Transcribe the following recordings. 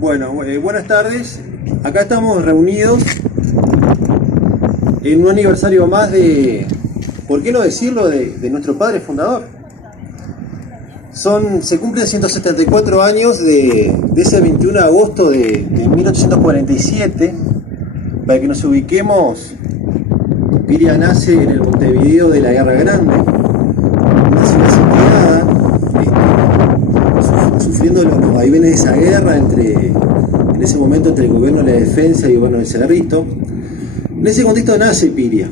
Bueno, buenas tardes. Acá estamos reunidos en un aniversario más de, ¿por qué no decirlo?, de nuestro padre fundador. Se cumplen 174 años de ese 21 de agosto de 1847. Para que nos ubiquemos, Piria nace en el Montevideo de la Guerra Grande, una ciudad sitiada, sufriendo los vaivenes de esa guerra en ese momento entre el gobierno de la defensa y el gobierno del Cerrito. En ese contexto nace Piria.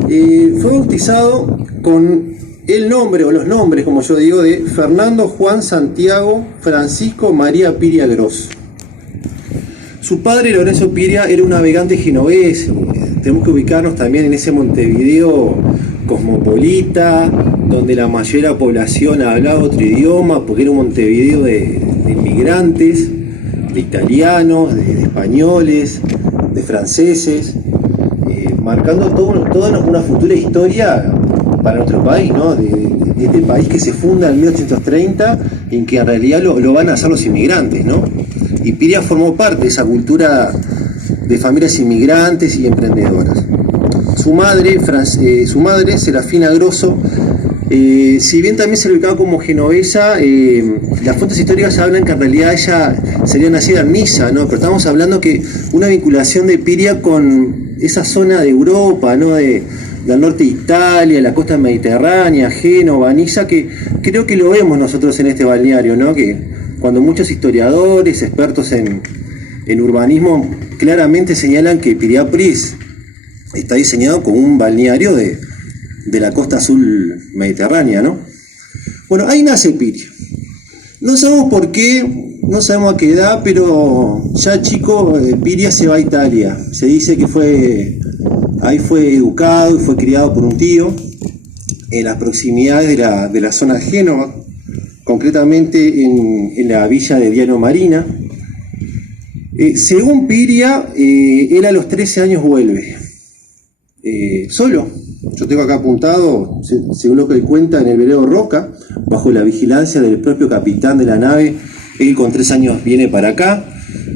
Fue bautizado con el nombre, o los nombres, como yo digo, de Fernando Juan Santiago Francisco María Piria Gross. Su padre, Lorenzo Piria, era un navegante genovés. Tenemos que ubicarnos también en ese Montevideo cosmopolita, donde la mayoría de la población hablaba otro idioma, porque era un Montevideo de inmigrantes, de italianos, de españoles, de franceses, marcando toda una futura historia para nuestro país, ¿no? De este país que se funda en 1830, en que en realidad lo van a hacer los inmigrantes, ¿no? Y Piria formó parte de esa cultura de familias inmigrantes y emprendedoras. Su madre, Serafina Grosso, si bien también se le ubicaba como genovesa, las fuentes históricas hablan que en realidad ella sería nacida en Niza, ¿no? Pero estamos hablando que una vinculación de Piria con esa zona de Europa, ¿no? Del norte de Italia, la costa mediterránea, Génova, Niza, que creo que lo vemos nosotros en este balneario, ¿no? Que cuando muchos historiadores, expertos en urbanismo, claramente señalan que Piriápolis está diseñado como un balneario de la costa azul mediterránea, ¿no? Bueno, ahí nace Piria. No sabemos por qué, no sabemos a qué edad, pero ya chico Piria se va a Italia. Se dice que ahí fue educado y fue criado por un tío en las proximidades de la zona de Génova, concretamente en la villa de Diano Marina. Según Piria, él a los 13 años vuelve, solo. Yo tengo acá apuntado, según lo que él cuenta, en el velero Roca, bajo la vigilancia del propio capitán de la nave. Él con 3 años viene para acá.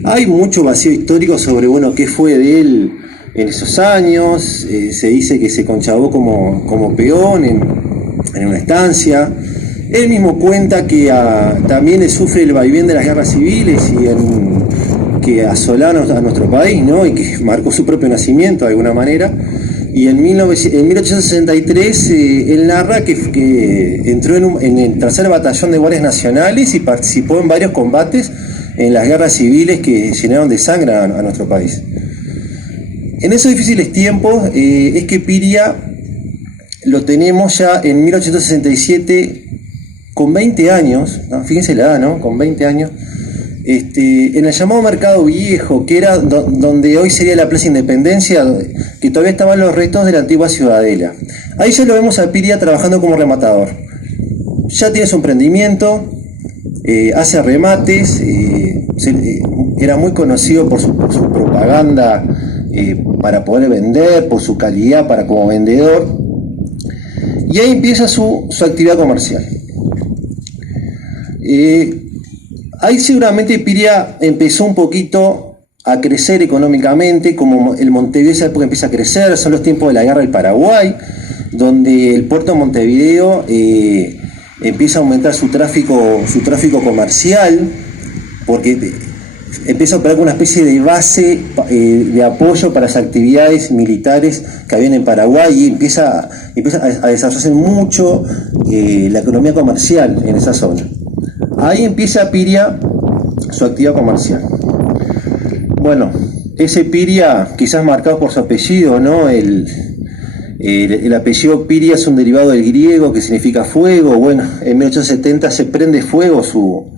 Hay mucho vacío histórico sobre, qué fue de él en esos años. Se dice que se conchabó como peón en una estancia. Él mismo cuenta que también sufre el vaivén de las guerras civiles que asolaron a nuestro país, ¿no? Y que marcó su propio nacimiento de alguna manera. Y en 1863 él narra que entró en el tercer batallón de guardias nacionales y participó en varios combates en las guerras civiles que llenaron de sangre a nuestro país. En esos difíciles tiempos es que Piria lo tenemos ya en 1867 con 20 años, ¿no? Fíjense la edad, ¿no? Con 20 años, en el llamado Mercado Viejo, que era donde hoy sería la Plaza Independencia, que todavía estaban los restos de la antigua ciudadela. Ahí ya lo vemos a Piria trabajando como rematador. Ya tiene su emprendimiento, hace remates, era muy conocido por su propaganda para poder vender, por su calidad como vendedor, y ahí empieza su actividad comercial. Ahí seguramente Piria empezó un poquito a crecer económicamente, como el Montevideo de esa época empieza a crecer. Son los tiempos de la guerra del Paraguay, donde el puerto de Montevideo empieza a aumentar su tráfico comercial, porque empieza a operar como una especie de base de apoyo para las actividades militares que habían en Paraguay, y empieza a desarrollarse mucho la economía comercial en esa zona. Ahí empieza Piria su actividad comercial. Bueno, ese Piria, quizás marcado por su apellido, ¿no? El apellido Piria es un derivado del griego que significa fuego. Bueno, en 1870 se prende fuego su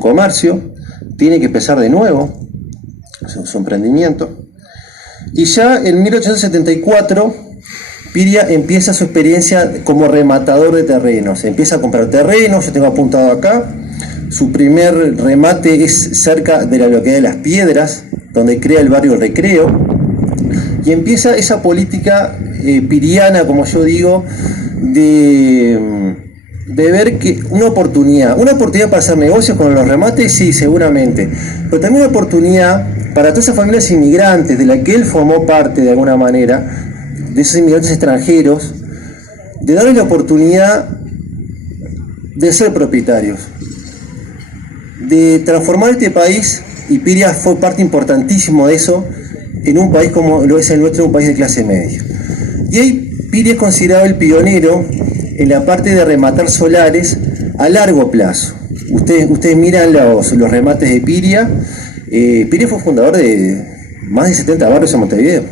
comercio, tiene que empezar de nuevo su emprendimiento. Y ya en 1874 Piria empieza su experiencia como rematador de terrenos. Empieza a comprar terrenos, yo tengo apuntado acá. Su primer remate es cerca de la localidad de Las Piedras, donde crea el barrio Recreo. Y empieza esa política piriana, como yo digo, de de ver que una oportunidad para hacer negocios con los remates, sí, seguramente, pero también una oportunidad para todas esas familias inmigrantes de las que él formó parte de alguna manera, de esos inmigrantes extranjeros, de darles la oportunidad de ser propietarios, de transformar este país, y Piria fue parte importantísima de eso, en un país como lo es el nuestro, un país de clase media. Y ahí Piria es considerado el pionero en la parte de rematar solares a largo plazo. Ustedes miran los remates de Piria. Piria fue fundador de más de 70 barrios en Montevideo.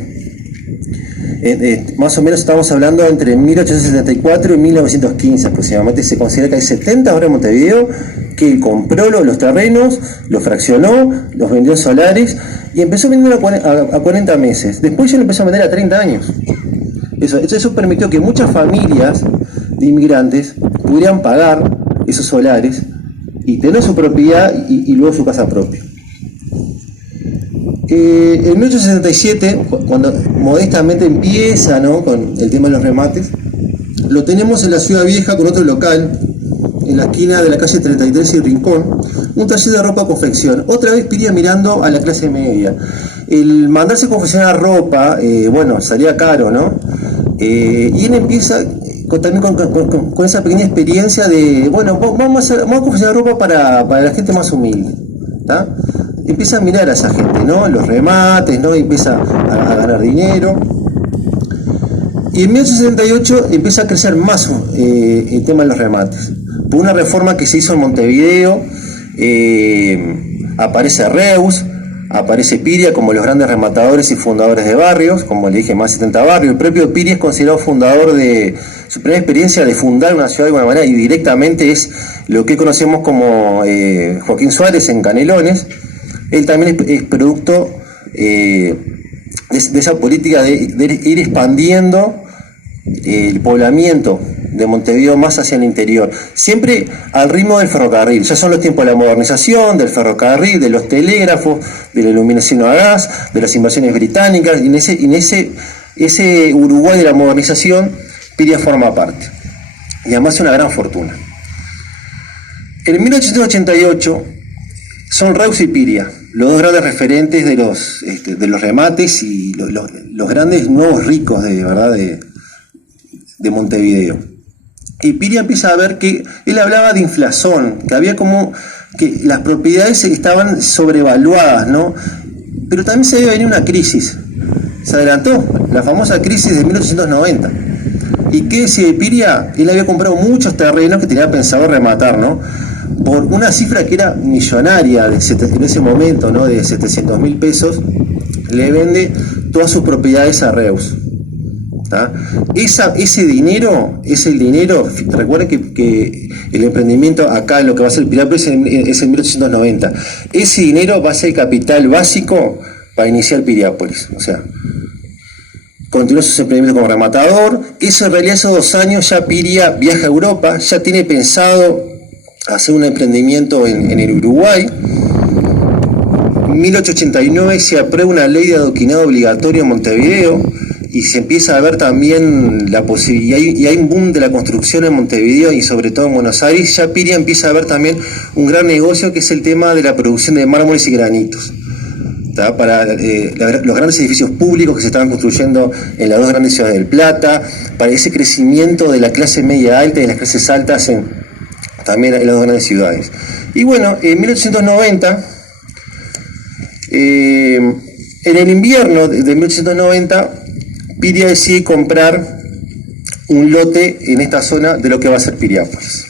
Más o menos estamos hablando entre 1874 y 1915 aproximadamente. Se considera que hay 70 barrios en Montevideo que él compró los terrenos, los fraccionó, los vendió en solares y empezó vendiendo a 40 meses. Después ya lo empezó a vender a 30 años. Eso permitió que muchas familias de inmigrantes pudieran pagar esos solares y tener su propiedad y luego su casa propia. En 1867, cuando modestamente empieza, ¿no?, con el tema de los remates, lo tenemos en la Ciudad Vieja con otro local, en la esquina de la calle 33 y Rincón, un taller de ropa confección. Otra vez Piria mirando a la clase media. El mandarse a confeccionar ropa, salía caro, ¿no? Y él empieza también con esa pequeña experiencia de, vamos a confeccionar ropa para la gente más humilde, ¿tá? Empieza a mirar a esa gente, ¿no? Los remates, ¿no? Y empieza a ganar dinero. Y en 1878 empieza a crecer más el tema de los remates. Por una reforma que se hizo en Montevideo, aparece Reus, aparece Piria como los grandes rematadores y fundadores de barrios, como le dije, más de 70 barrios. El propio Piria es considerado fundador de su primera experiencia de fundar una ciudad de alguna manera, y directamente es lo que conocemos como Joaquín Suárez en Canelones. Él también es producto de esa política de ir expandiendo el poblamiento de Montevideo más hacia el interior, siempre al ritmo del ferrocarril. Ya son los tiempos de la modernización, del ferrocarril, de los telégrafos, de la iluminación a gas, de las invasiones británicas, y en ese Uruguay de la modernización, Piria forma parte, y además es una gran fortuna. En 1888 son Reus y Piria los dos grandes referentes de los remates y los grandes nuevos ricos de Montevideo. Y Piria empieza a ver que él hablaba de inflación, que había como que las propiedades estaban sobrevaluadas, ¿no? Pero también se había venido una crisis. Se adelantó la famosa crisis de 1890. ¿Y qué decía de Piria? Él había comprado muchos terrenos que tenía pensado rematar, ¿no? Por una cifra que era millonaria en ese momento, ¿no?, de 700.000 pesos, le vende todas sus propiedades a Reus. Ese dinero es el dinero. Recuerden que el emprendimiento acá, lo que va a ser Piriápolis, es en 1890. Ese dinero va a ser el capital básico para iniciar Piriápolis. O sea, continuó sus emprendimientos como rematador. Eso en realidad, esos 2 años ya Piria viaja a Europa, ya tiene pensado hacer un emprendimiento en el Uruguay. En 1889 se aprueba una ley de adoquinado obligatorio en Montevideo, y se empieza a ver también la posibilidad, y hay un boom de la construcción en Montevideo y sobre todo en Buenos Aires. Ya Piria empieza a ver también un gran negocio, que es el tema de la producción de mármoles y granitos, ¿tá?, para los grandes edificios públicos que se estaban construyendo en las dos grandes ciudades del Plata, para ese crecimiento de la clase media alta y de las clases altas también en las dos grandes ciudades. Y bueno, en 1890, en el invierno de 1890, Piria decide comprar un lote en esta zona de lo que va a ser Piriápolis.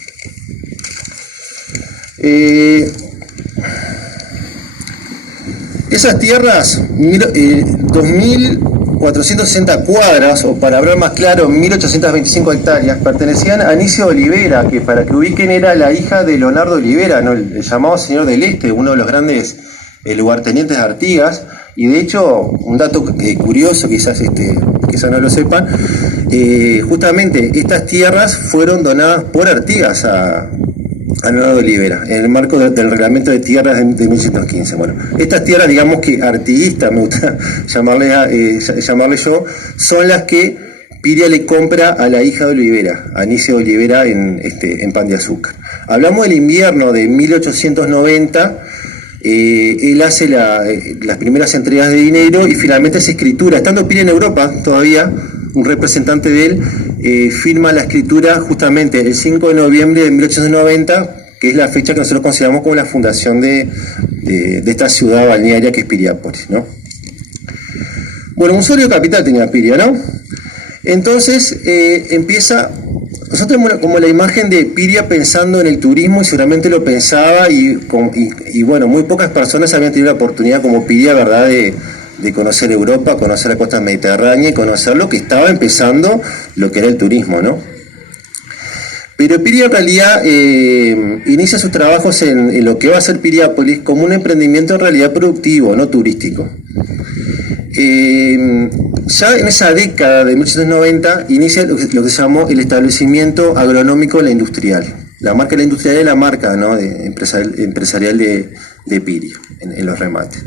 Esas tierras, 2.460 cuadras, o para hablar más claro, 1.825 hectáreas, pertenecían a Anicio Olivera, que para que ubiquen era la hija de Leonardo Olivera, ¿no?, el llamado Señor del Este, uno de los grandes lugartenientes de Artigas. Y de hecho, un dato curioso, quizás no lo sepan, justamente estas tierras fueron donadas por Artigas a Leonardo Olivera, en el marco del reglamento de tierras de 1915. Bueno, estas tierras, digamos que artiguistas, me gusta llamarle yo, son las que Piria le compra a la hija de Olivera, a Anicia de Olivera, en Pan de Azúcar. Hablamos del invierno de 1890. Él hace las primeras entregas de dinero y finalmente hace escritura. Estando Piria en Europa todavía, un representante de él firma la escritura justamente el 5 de noviembre de 1890, que es la fecha que nosotros consideramos como la fundación de esta ciudad balnearia que es Piriápolis, ¿no? Bueno, un sólido capital tenía Piria, ¿no? Entonces empieza... Nosotros tenemos como la imagen de Piria pensando en el turismo, y seguramente lo pensaba, y bueno, muy pocas personas habían tenido la oportunidad como Piria, ¿verdad?, de conocer Europa, conocer la costa mediterránea y conocer lo que estaba empezando, lo que era el turismo, ¿no? Pero Piria en realidad inicia sus trabajos en lo que va a ser Piriápolis como un emprendimiento en realidad productivo, no turístico. Ya en esa década de 1890 inicia lo que se llamó el establecimiento agronómico de la industrial. La marca de la industrial es la marca, ¿no?, empresarial de Piria en los remates.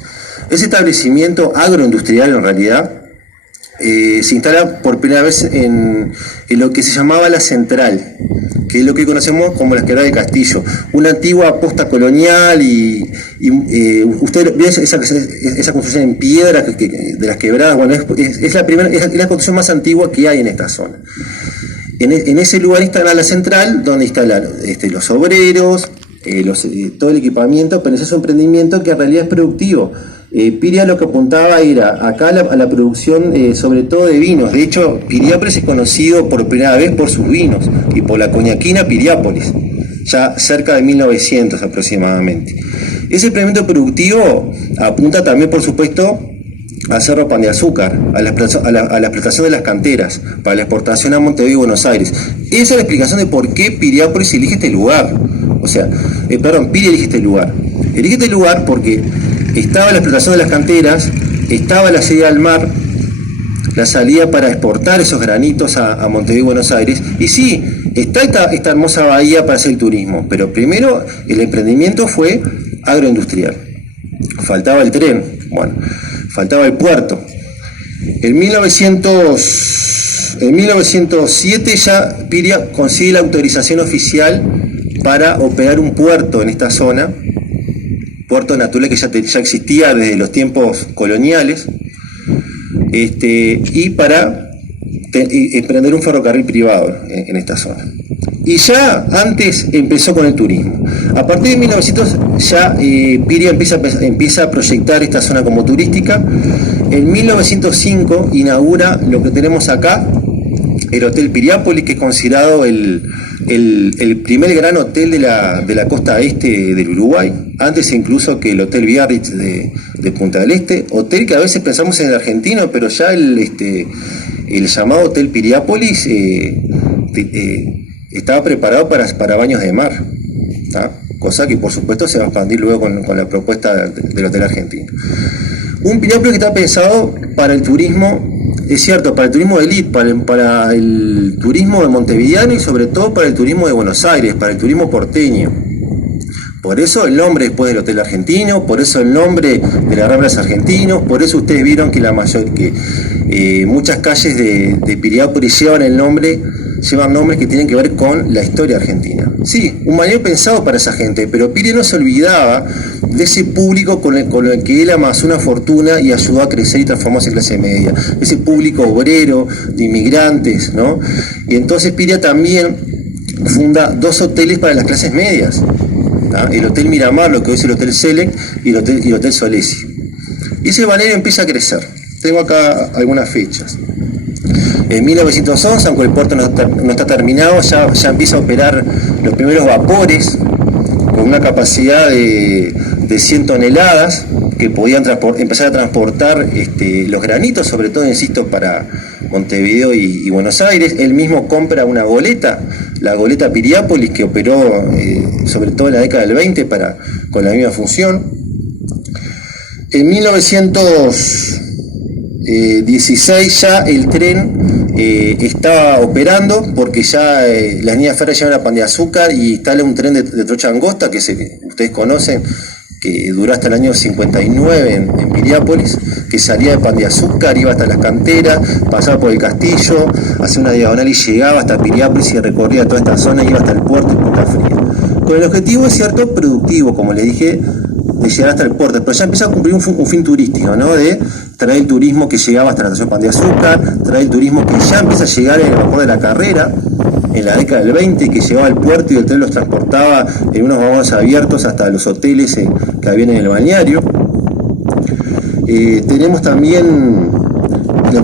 Ese establecimiento agroindustrial en realidad se instala por primera vez en lo que se llamaba la Central, que es lo que conocemos como las Quebradas de Castillo, una antigua posta colonial, y usted ve esa construcción en piedra de las quebradas. Bueno, es la construcción más antigua que hay en esta zona. En ese lugar instala la Central, donde instalan los obreros, todo el equipamiento, pero ese es un emprendimiento que en realidad es productivo. Piria lo que apuntaba era acá a la producción sobre todo de vinos. De hecho, Piriápolis es conocido por primera vez por sus vinos y por la coñaquina Piriápolis, ya cerca de 1900 aproximadamente. Ese emprendimiento productivo apunta también, por supuesto, a Cerro Pan de Azúcar, a la explotación de las canteras, para la exportación a Montevideo y Buenos Aires. Esa es la explicación de por qué Piriápolis elige este lugar. Piria elige este lugar. Elige este lugar porque estaba la explotación de las canteras, estaba la salida al mar, la salida para exportar esos granitos a Montevideo y Buenos Aires, y sí, está esta hermosa bahía para hacer el turismo, pero primero el emprendimiento fue agroindustrial. Faltaba el tren, bueno, faltaba el puerto. En 1907 ya Piria consigue la autorización oficial para operar un puerto en esta zona, puerto natural que ya existía desde los tiempos coloniales, y para emprender un ferrocarril privado en esta zona. Y ya antes empezó con el turismo. A partir de 1900 ya Piria empieza a proyectar esta zona como turística. En 1905 inaugura lo que tenemos acá, el Hotel Piriápolis, que es considerado el primer gran hotel de la costa este del Uruguay, antes incluso que el Hotel Biarritz de Punta del Este, hotel que a veces pensamos en el argentino, pero ya el llamado Hotel Piriápolis estaba preparado para baños de mar, ¿tá? Cosa que por supuesto se va a expandir luego con la propuesta del Hotel Argentino. Un Piriápolis que está pensado para el turismo, es cierto, para el turismo de élite, para el turismo de montevideano y sobre todo para el turismo de Buenos Aires, para el turismo porteño. Por eso el nombre después del Hotel Argentino, por eso el nombre de las Ramblas Argentinos, por eso ustedes vieron que muchas calles de Piriápolis llevan nombres que tienen que ver con la historia argentina. Sí, un balneario pensado para esa gente, pero Piria no se olvidaba de ese público con el que él amasó una fortuna y ayudó a crecer y transformarse en clase media, ese público obrero, de inmigrantes, ¿no? Y entonces Piria también funda 2 hoteles para las clases medias, ¿tá? El Hotel Miramar, lo que hoy es el Hotel Select, y el Hotel Solesi. Y ese balneario empieza a crecer. Tengo acá algunas fechas. En 1911, aunque el puerto no está terminado, ya empieza a operar los primeros vapores con una capacidad de 100 toneladas que podían empezar a transportar los granitos, sobre todo, insisto, para Montevideo y Buenos Aires. Él mismo compra una goleta, la goleta Piriápolis, que operó sobre todo en la década del 20 con la misma función. En 1916 ya el tren estaba operando, porque ya las líneas férreas llegan a Pan de Azúcar y instala un tren de trocha angosta, que ustedes conocen, que duró hasta el año 59 en Piriápolis, que salía de Pan de Azúcar, iba hasta las canteras, pasaba por el castillo, hacía una diagonal y llegaba hasta Piriápolis y recorría toda esta zona y iba hasta el puerto de Punta Fría. Con el objetivo, es cierto, productivo, como les dije, de llegar hasta el puerto, pero ya empieza a cumplir un fin turístico, ¿no? De traer el turismo que llegaba hasta la estación Pan de Azúcar, traer el turismo que ya empieza a llegar en el vapor de la Carrera, en la década del 20, que llegaba al puerto y el tren los transportaba en unos vagones abiertos hasta los hoteles que había en el balneario. Tenemos también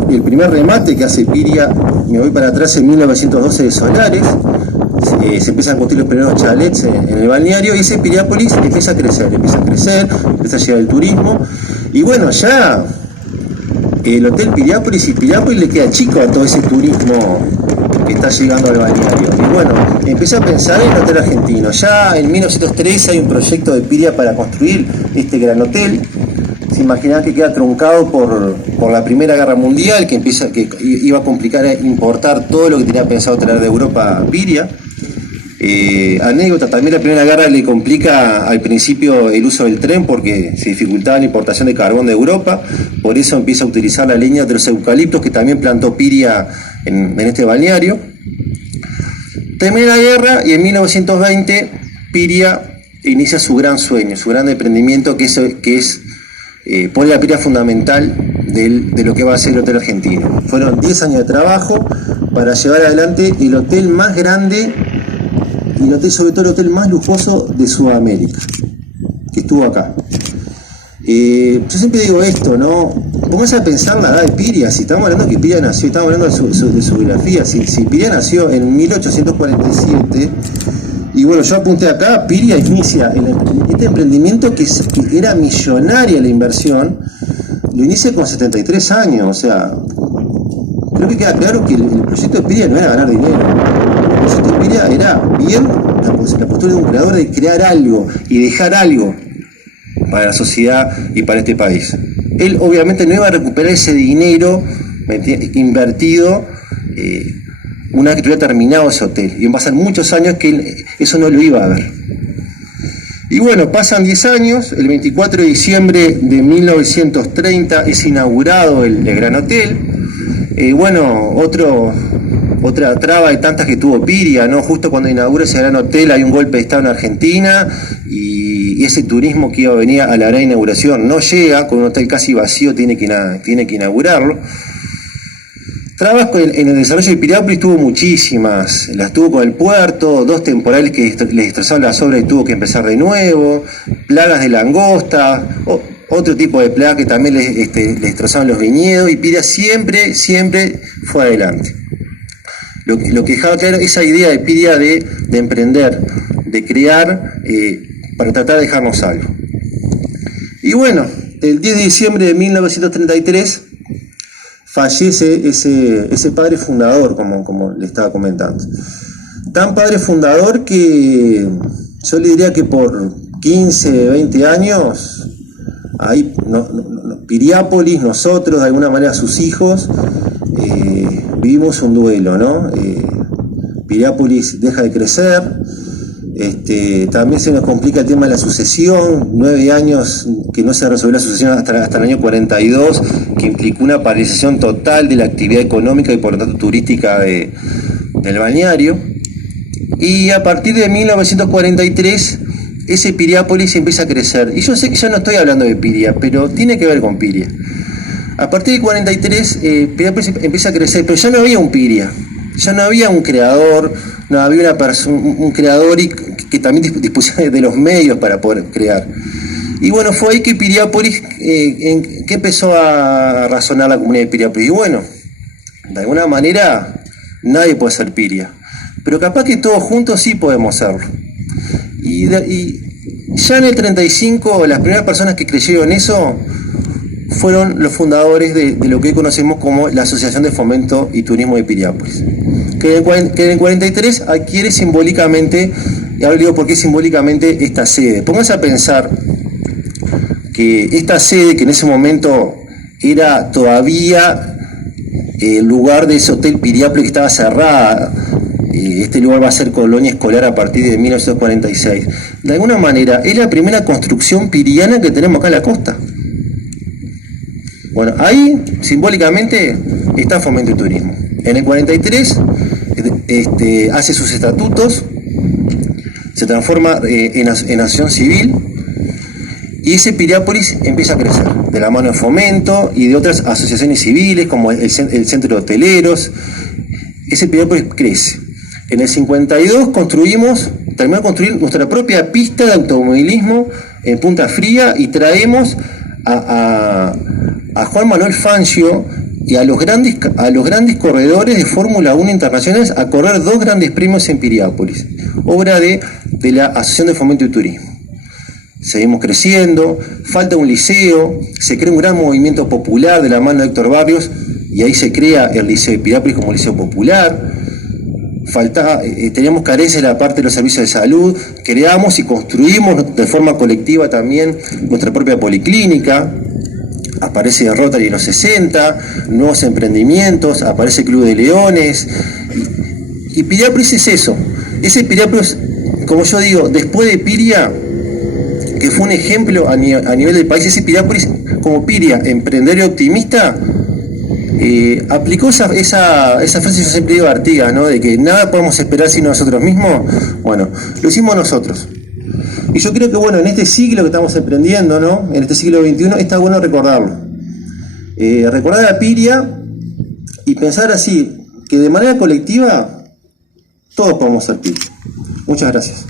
el primer remate que hace Piria, me voy para atrás, en 1912 de solares. Se empiezan a construir los primeros chalets en el balneario y ese Piriápolis empieza a crecer, empieza a llegar el turismo. Y bueno, ya el Hotel Piriápolis y Piriápolis le queda chico a todo ese turismo que está llegando al balneario. Y bueno, empieza a pensar en el hotel argentino. Ya en 1903 hay un proyecto de Piria para construir este gran hotel. Se imaginan que queda truncado por la Primera Guerra Mundial, que iba a complicar importar todo lo que tenía pensado traer de Europa a Piria. Anécdota, también la Primera Guerra le complica al principio el uso del tren porque se dificultaba la importación de carbón de Europa, por eso empieza a utilizar la leña de los eucaliptos que también plantó Piria en este balneario. Termina la guerra y en 1920 Piria inicia su gran sueño, su gran emprendimiento, que es pone la piedra fundamental de lo que va a ser el hotel argentino. Fueron 10 años de trabajo para llevar adelante el hotel más grande y sobre todo el hotel más lujoso de Sudamérica, que estuvo acá. Yo siempre digo esto, ¿no? Pónganse a pensar la edad de Piria. Si estamos hablando que Piria nació, estamos hablando de su biografía. Si Piria nació en 1847, y bueno, yo apunté acá, Piria inicia este emprendimiento que era millonaria la inversión, lo inicia con 73 años, o sea, creo que queda claro que el proyecto de Piria no era ganar dinero. El proyecto de Piria era bien la postura de un creador de crear algo y dejar algo para la sociedad y para este país. Él obviamente no iba a recuperar ese dinero invertido una vez que tuviera terminado ese hotel. Y iban a pasar muchos años que él eso no lo iba a ver. Y bueno, pasan 10 años, el 24 de diciembre de 1930 es inaugurado el Gran Hotel. Otra traba de tantas que tuvo Piria, ¿no? Justo cuando inaugura ese Gran Hotel hay un golpe de Estado en Argentina y ese turismo que iba a venir a la gran inauguración no llega, con un hotel casi vacío tiene que inaugurarlo. Trabas en el desarrollo de Piriápolis tuvo muchísimas, las tuvo con el puerto, 2 temporales que les destrozaron las obras y tuvo que empezar de nuevo, plagas de langosta, otro tipo de plagas que también les destrozaron los viñedos, y Piria siempre fue adelante. Lo que dejaba claro esa idea de Piria de emprender, de crear, para tratar de dejarnos algo. Y bueno, el 10 de diciembre de 1933 fallece ese padre fundador, como le estaba comentando. Tan padre fundador que yo le diría que por 15, 20 años, ahí Piriápolis, nosotros, de alguna manera sus hijos, vivimos un duelo, ¿no? Piriápolis deja de crecer, también se nos complica el tema de la sucesión, 9 años que no se resolvió la sucesión hasta el año 42, que implicó una paralización total de la actividad económica y por lo tanto turística del balneario. Y a partir de 1943 ese Piriápolis empieza a crecer. Y yo sé que yo no estoy hablando de Piria, pero tiene que ver con Piria. A partir de 43 Piriápolis empieza a crecer, pero ya no había un Piria. Ya no había un creador, no había un creador que también dispusiera de los medios para poder crear. Y bueno, fue ahí que Piriápolis, que empezó a razonar la comunidad de Piriápolis. Y bueno, de alguna manera nadie puede ser Piria, pero capaz que todos juntos sí podemos serlo. Y ya en el 35 las primeras personas que creyeron eso fueron los fundadores de lo que hoy conocemos como la Asociación de Fomento y Turismo de Piriápolis, que en el 43 adquiere simbólicamente, y ahora digo por qué simbólicamente, esta sede. Pónganse a pensar que esta sede, que en ese momento era todavía el lugar de ese hotel Piriápolis que estaba cerrada, este lugar va a ser colonia escolar a partir de 1946. de alguna manera es la primera construcción piriana que tenemos acá en la costa. Bueno, ahí simbólicamente está Fomento y Turismo. En el 43 hace sus estatutos, se transforma en asociación civil, y ese Piriápolis empieza a crecer de la mano de Fomento y de otras asociaciones civiles como el Centro de Hoteleros. Ese Piriápolis crece. En el 52 terminamos de construir nuestra propia pista de automovilismo en Punta Fría, y traemos a Juan Manuel Fangio y a los grandes corredores de Fórmula 1 internacionales a correr 2 grandes premios en Piriápolis, obra de la Asociación de Fomento y Turismo. Seguimos creciendo, falta un liceo, se crea un gran movimiento popular de la mano de Héctor Barrios, y ahí se crea el Liceo de Piriápolis como liceo popular. Teníamos carencias en la parte de los servicios de salud, creamos y construimos de forma colectiva también nuestra propia policlínica. Aparece el Rotary en los 60, nuevos emprendimientos, aparece el Club de Leones, y Piriápolis es eso. Ese Piriápolis, como yo digo, después de Piria, que fue un ejemplo a nivel del país, ese Piriápolis, como Piria, emprendedor y optimista, aplicó esa frase que yo siempre digo a Artigas, ¿no? De que nada podemos esperar sino nosotros mismos. Bueno, lo hicimos nosotros. Y yo creo que, bueno, en este siglo que estamos emprendiendo, ¿no? En este siglo XXI, está bueno recordarlo. Recordar a Piria y pensar así, que de manera colectiva todos podemos ser Piria. Muchas gracias.